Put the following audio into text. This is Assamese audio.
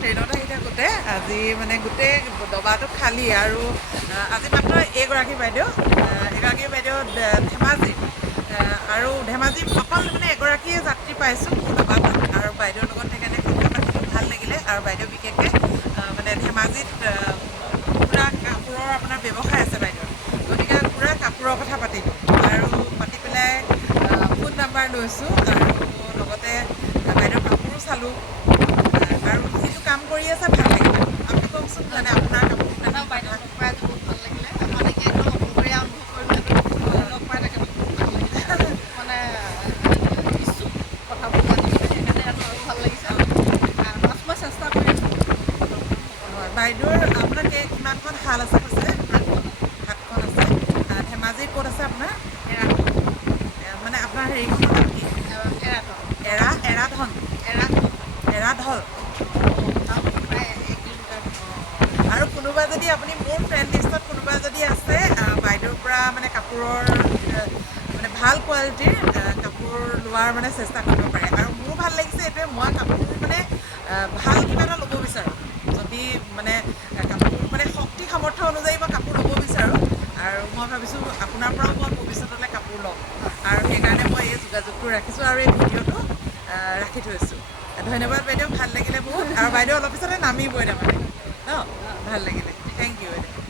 ট্ৰেইনত আহি থাকোঁতে আজি মানে গোটেই দবাটো খালী আৰু আজি মাত্ৰ এগৰাকী বাইদেউ ধেমাজি আৰু ধেমাজি অকল মানে এগৰাকীয়ে যাত্ৰী পাইছোঁ মোৰ দবাটোত আৰু বাইদেউৰ লগত সেইকাৰণে কথা পাতিলোঁ ভাল লাগিলে আৰু বাইদেউ বিশেষকৈ মানে ধেমাজিত পূৰা কাপোৰৰ আপোনাৰ ব্যৱসায় আছে বাইদেউৰ গতিকে পূৰা কাপোৰৰ কথা পাতিলোঁ আৰু পাতি পেলাই ফোন নাম্বাৰ লৈছোঁ আৰু লগতে বাইদেউৰ কাপোৰো চালোঁ আৰু যিটো কাম কৰি আছে ভাল লাগিলে আপুনি কওকচোন মানে আপোনাৰ কাপোৰ বাইদেউ লগ পাই আজি বহুত ভাল লাগিলে মানে কি একদম অকলশৰীয়া অনুভৱ কৰিলোঁ লগ পাই তাকে বহুত ভাল লাগিলে মানে ইচ্ছুক কথাবোৰ জানিবলৈ সেইকাৰণে আৰু ভাল লাগিছে মই চেষ্টা কৰি আছোঁ হয় বাইদেউৰ আপোনাৰ কিমানখন শাল আছে কৈছে সাতখন আছে ধেমাজিৰ ক'ত আছে আপোনাৰ মানে আপোনাৰ হেৰিখনৰ নাম কি এৰাধন প্ৰায় 1 কিলোমিটাৰ আৰু কোনোবা যদি আপুনি মোৰ ফ্ৰেণ্ড লিষ্টত কোনোবা যদি আছে বাইদেউৰ পৰা মানে কাপোৰৰ মানে ভাল কোৱালিটিৰ কাপোৰ লোৱাৰ মানে চেষ্টা কৰিব পাৰে আৰু মোৰো ভাল লাগিছে এইটোৱে মই কাপোৰ মানে ভাল কিবা এটা ল'ব বিচাৰোঁ যদি মানে কাপোৰ মানে শক্তি সামৰ্থ্য অনুযায়ী মই কাপোৰ ল'ব বিচাৰোঁ আৰু মই ভাবিছোঁ আপোনাৰ পৰাও মই ভৱিষ্যতলৈ কাপোৰ ল'ম আৰু সেইকাৰণে মই এই যোগাযোগটো ৰাখিছোঁ আৰু এই ভিডিঅ'টো ৰাখি থৈছোঁ ধন্যবাদ বাইদেউ ভাল লাগিলে বহুত আৰু বাইদেউ অলপ পিছতে নামিবই তাৰমানে ন ভাল লাগিলে থেংক ইউ বাইদেউ